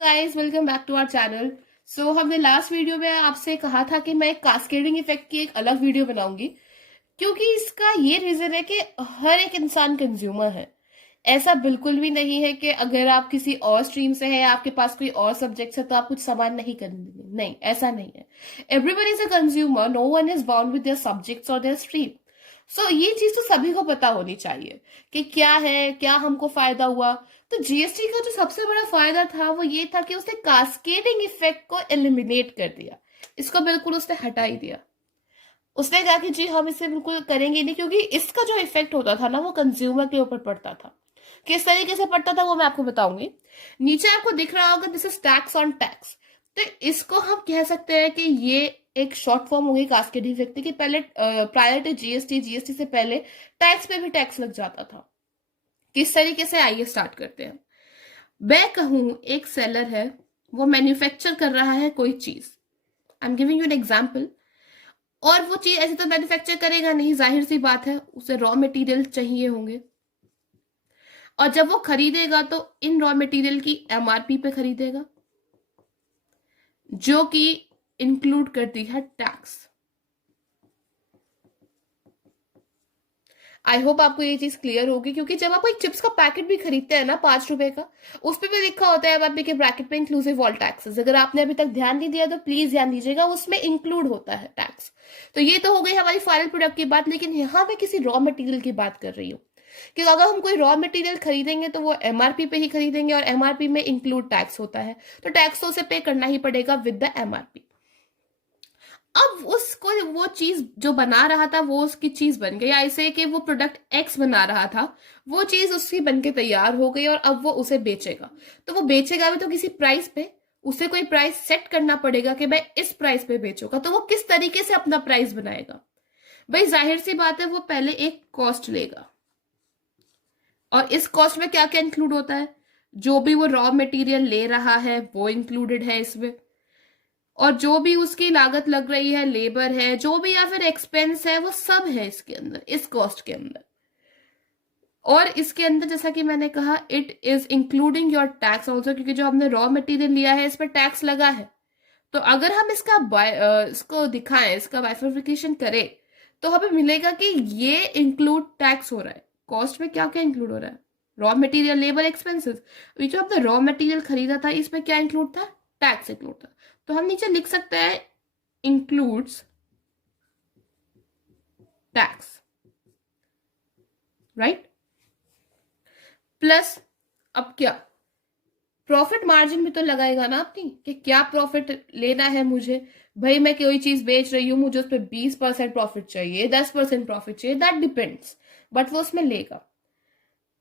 Guys, welcome back to our channel. हमने last video में आपसे कहा था कि मैं एक कास्केडिंग इफेक्ट की एक अलग वीडियो बनाऊंगी, क्योंकि इसका ये रीजन है कि हर एक इंसान कंज्यूमर है। ऐसा बिल्कुल भी नहीं है कि अगर आप किसी और स्ट्रीम से हैं या आपके पास कोई और सब्जेक्ट है तो आप कुछ सामान नहीं करेंगे। नहीं, ऐसा नहीं है। Everyone is a consumer, no one is bound with their subjects और देयर स्ट्रीम। ये चीज तो सभी को पता होनी चाहिए कि क्या है, क्या हमको फायदा हुआ। तो जीएसटी का जो सबसे बड़ा फायदा था वो ये था कि उसने कास्केडिंग इफेक्ट को एलिमिनेट कर दिया। इसको बिल्कुल उसने हटा ही दिया। उसने कहा कि जी हम इसे बिल्कुल करेंगे नहीं, क्योंकि इसका जो इफेक्ट होता था ना वो कंज्यूमर के ऊपर पड़ता था। किस तरीके से पड़ता था वो मैं आपको बताऊंगी। नीचे आपको दिख रहा होगा, this is tax on tax. तो इसको हम कह सकते हैं कि ये एक शॉर्ट फॉर्म होगी कास्केडिंग इफेक्ट की। पहले प्रायर टू जीएसटी, जीएसटी से पहले टैक्स पे भी टैक्स लग जाता था। किस तरीके से, आइए स्टार्ट करते हैं। मैं कहूं एक सेलर है, वो मैन्युफैक्चर कर रहा है कोई चीज। I am giving you an example. और वो चीज ऐसे तो मैन्युफैक्चर करेगा नहीं, जाहिर सी बात है, उसे रॉ मटेरियल चाहिए होंगे। और जब वो खरीदेगा तो इन रॉ मटेरियल की एमआरपी पे खरीदेगा, जो कि इंक्लूड करती है टैक्स। आई होप आपको ये चीज क्लियर होगी, क्योंकि जब आप एक चिप्स का पैकेट भी खरीदते हैं ना 5 रुपए का, उस पर भी लिखा होता है एमआरपी के ब्रैकेट में इंक्लूसिव ऑल टैक्सेस। अगर आपने अभी तक ध्यान नहीं दिया तो प्लीज ध्यान दीजिएगा, उसमें इंक्लूड होता है टैक्स। तो ये तो हो गई हमारी फाइनल प्रोडक्ट की बात, लेकिन यहाँ मैं किसी रॉ मटेरियल की बात कर रही हूँ कि अगर हम कोई रॉ मटेरियल खरीदेंगे तो वो एमआरपी पे ही खरीदेंगे, और एमआरपी में इंक्लूड टैक्स होता है। तो टैक्स तो उसे पे करना ही पड़ेगा विद द एमआरपी। अब उसको वो चीज जो बना रहा था वो उसकी चीज बन गई। ऐसे कि वो प्रोडक्ट एक्स बना रहा था, वो चीज उसकी बनके तैयार हो गई और अब वो उसे बेचेगा। तो वो बेचेगा भी तो किसी प्राइस पे, उसे कोई प्राइस सेट करना पड़ेगा कि मैं इस प्राइस पे बेचूंगा। तो वो किस तरीके से अपना प्राइस बनाएगा? भाई जाहिर सी बात है, वो पहले एक कॉस्ट लेगा। और इस कॉस्ट में क्या क्या इंक्लूड होता है? जो भी वो रॉ मटेरियल ले रहा है वो इंक्लूडेड है इसमें, और जो भी उसकी लागत लग रही है, लेबर है, जो भी या फिर एक्सपेंस है, वो सब है इसके अंदर, इस कॉस्ट के अंदर। और इसके अंदर जैसा कि मैंने कहा, it is including your tax also, क्योंकि जो हमने रॉ मटेरियल लिया है इस पर टैक्स लगा है। तो अगर हम इसको दिखाएं, इसका बाइफर्फिकेशन करें, तो हमें मिलेगा कि ये इंक्लूड टैक्स हो रहा है। कॉस्ट में क्या क्या इंक्लूड हो रहा है? Raw material, labour, expenses. जो हमने रॉ मटेरियल खरीदा था इसमें क्या इंक्लूड था? टैक्स इंक्लूड था। तो हम नीचे लिख सकते हैं इंक्लूड्स टैक्स, राइट। प्लस अब क्या, प्रॉफिट मार्जिन भी तो लगाएगा ना अपनी, कि क्या प्रॉफिट लेना है मुझे। भाई मैं कोई चीज बेच रही हूँ, मुझे उस पर 20% प्रॉफिट चाहिए, 10% प्रॉफिट चाहिए, दैट डिपेंड्स, बट वो उसमें लेगा।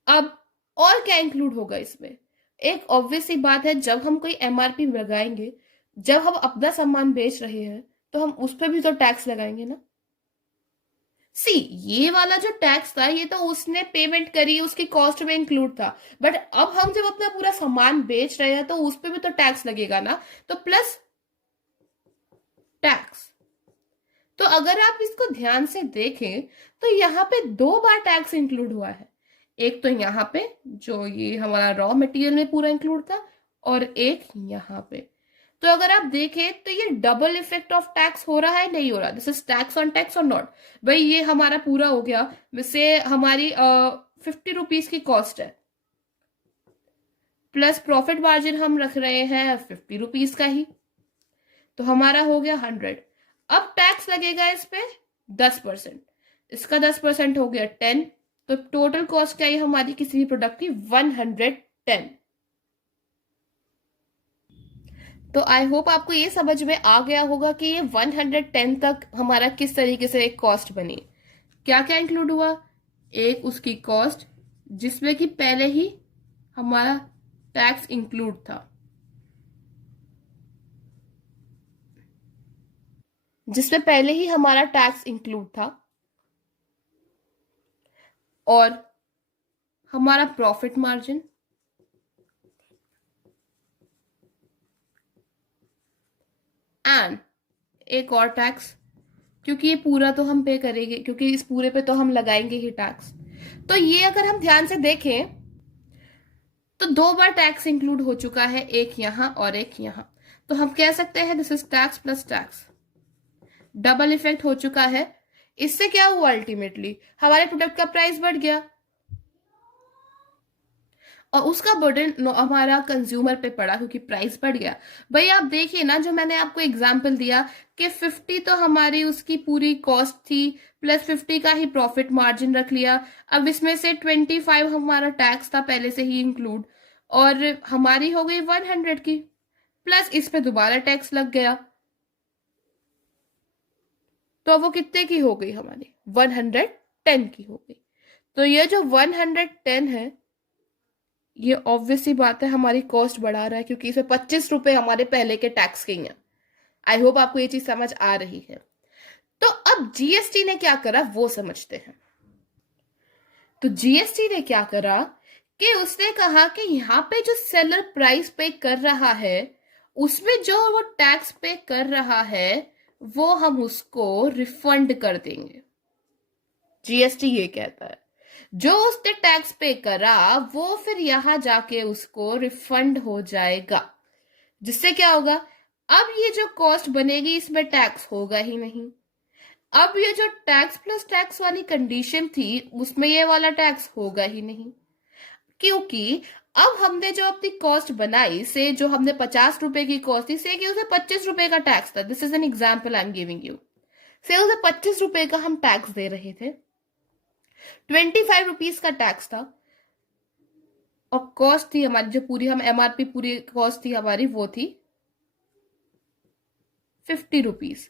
अब और क्या इंक्लूड होगा इसमें? एक ऑब्वियस सी बात है, जब हम कोई एमआरपी लगाएंगे, जब हम अपना सामान बेच रहे हैं, तो हम उस पर भी तो टैक्स लगाएंगे ना। सी, ये वाला जो टैक्स था ये तो उसने पेमेंट करी, उसकी कॉस्ट में इंक्लूड था। बट अब हम जब अपना पूरा सामान बेच रहे हैं तो उस पर भी तो टैक्स लगेगा ना। तो प्लस टैक्स। तो अगर आप इसको ध्यान से देखें तो यहाँ पे 2 बार टैक्स इंक्लूड हुआ है। एक तो यहाँ पे जो ये हमारा रॉ मटेरियल में पूरा इंक्लूड था, और एक यहाँ पे। तो अगर आप देखें तो ये डबल इफेक्ट ऑफ टैक्स हो रहा है, नहीं हो रहा? This is tax on tax और नॉट। भाई ये हमारा पूरा हो गया, वैसे हमारी 50 रुपीज की कॉस्ट है, प्लस प्रॉफिट मार्जिन हम रख रहे हैं 50 रुपीज का ही, तो हमारा हो गया 100। अब टैक्स लगेगा इस पे 10%, इसका 10% हो गया 10। तो टोटल कॉस्ट क्या है हमारी किसी भी प्रोडक्ट की? 110। तो आई होप आपको ये समझ में आ गया होगा कि ये 110 तक हमारा किस तरीके से एक कॉस्ट बनी। क्या क्या इंक्लूड हुआ? एक उसकी कॉस्ट, जिसमें कि पहले ही हमारा टैक्स इंक्लूड था, जिसमें पहले ही हमारा टैक्स इंक्लूड था, और हमारा प्रॉफिट मार्जिन, एंड एक और टैक्स, क्योंकि ये पूरा तो हम पे करेंगे, क्योंकि इस पूरे पे तो हम लगाएंगे ही टैक्स। तो ये अगर हम ध्यान से देखें तो 2 बार टैक्स इंक्लूड हो चुका है, एक यहां और एक यहां। तो हम कह सकते हैं this is tax plus tax, double effect हो चुका है। इससे क्या हुआ, अल्टीमेटली हमारे प्रोडक्ट का प्राइस बढ़ गया और उसका बर्डन हमारा कंज्यूमर पे पड़ा क्योंकि प्राइस बढ़ गया। भाई आप देखिए ना, जो मैंने आपको एग्जांपल दिया कि 50 तो हमारी उसकी पूरी कॉस्ट थी, प्लस 50 का ही प्रॉफिट मार्जिन रख लिया। अब इसमें से 25 हमारा टैक्स था पहले से ही इंक्लूड, और हमारी हो गई 100 की, प्लस इस पे दोबारा टैक्स लग गया, तो वो कितने की हो गई हमारी, 110 की हो गई। तो ये जो 110 है, ये ऑब्वियस सी बात है हमारी कॉस्ट बढ़ा रहा है, क्योंकि इसमें 25 रुपए हमारे पहले के टैक्स के ही हैं। आई होप आपको ये चीज समझ आ रही है। तो अब जीएसटी ने क्या करा वो समझते हैं। तो जीएसटी ने क्या करा कि उसने कहा कि यहाँ पे जो सेलर प्राइस पे कर रहा है, उसमें जो वो टैक्स पे कर रहा है, वो हम उसको रिफंड कर देंगे। जीएसटी ये कहता है जो उसने टैक्स पे करा वो फिर यहां जाके उसको रिफंड हो जाएगा। जिससे क्या होगा, अब ये जो कॉस्ट बनेगी इसमें टैक्स होगा ही नहीं। अब ये जो टैक्स प्लस टैक्स वाली कंडीशन थी उसमें ये वाला टैक्स होगा ही नहीं, क्योंकि अब हमने जो अपनी कॉस्ट बनाई, से जो हमने 50 रुपए की कॉस्ट थी, से कि उसे 25 रुपए का टैक्स था। This is an example I am giving you. से उसे 25 रुपए का हम टैक्स दे रहे थे, 25 रुपीज का टैक्स था, और कॉस्ट थी हमारी जो पूरी, हम एमआरपी पूरी कॉस्ट थी हमारी वो थी 50 रुपीज।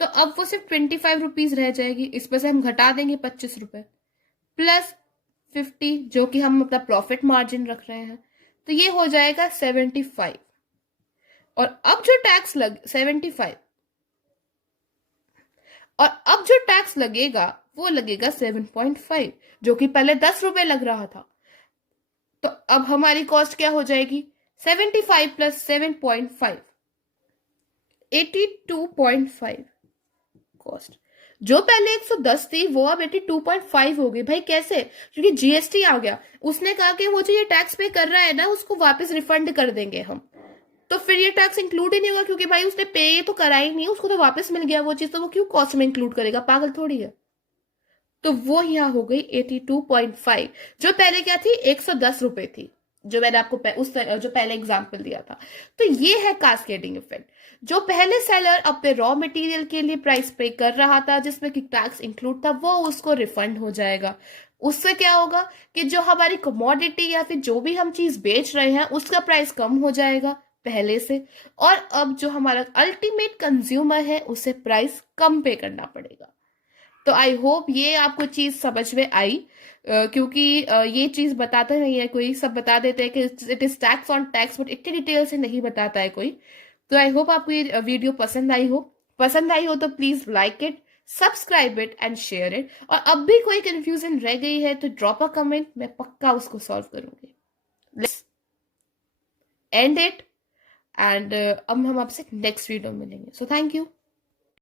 तो अब वो सिर्फ 25 रुपीज रह जाएगी, इसमें से हम घटा देंगे 25 रुपए प्लस 50 जो कि हम अपना प्रॉफिट मार्जिन रख रहे हैं, तो ये हो जाएगा 75। और अब जो टैक्स लग 75, और अब जो टैक्स लगेगा वो लगेगा 7.5, जो कि पहले 10 रुपए लग रहा था। तो अब हमारी कॉस्ट क्या हो जाएगी, 75 प्लस 7.5, 82.5 कॉस्ट। जो पहले 110 थी वो अब 82.5 हो गई। भाई कैसे, क्योंकि जीएसटी आ गया, उसने कहा कि वो जो ये टैक्स पे कर रहा है ना उसको वापस रिफंड कर देंगे हम। तो फिर ये टैक्स इंक्लूड ही नहीं होगा, क्योंकि भाई उसने पे तो करा ही नहीं, उसको तो वापस मिल गया वो चीज, तो वो क्यों कॉस्ट में इंक्लूड करेगा, पागल थोड़ी है। तो वो यहाँ हो गई 82.5, जो पहले क्या थी 110 रुपए थी, जो मैंने आपको जो पहले एग्जाम्पल दिया था। तो ये है कास्केडिंग इफेक्ट। जो पहले सेलर अपने रॉ मटेरियल के लिए प्राइस पे कर रहा था जिसमें कि टैक्स इंक्लूड था, वो उसको रिफंड हो जाएगा। उससे क्या होगा कि जो हमारी कमोडिटी या फिर जो भी हम चीज बेच रहे हैं उसका प्राइस कम हो जाएगा पहले से, और अब जो हमारा अल्टीमेट कंज्यूमर है उसे प्राइस कम पे करना पड़ेगा। तो आई होप ये आपको चीज समझ में आई, क्योंकि ये चीज बताता नहीं है कोई, सब बता देते हैं कि it is tax on tax, but इतनी डिटेल से नहीं बताता है कोई। तो आई होप आपको ये वीडियो पसंद आई हो तो please like it, subscribe it and share it. और अब भी कोई कंफ्यूजन रह गई है तो ड्रॉप अ कमेंट, मैं पक्का उसको सॉल्व करूंगी। लेट्स एंड इट, एंड अब हम आपसे नेक्स्ट वीडियो में मिलेंगे। So thank you.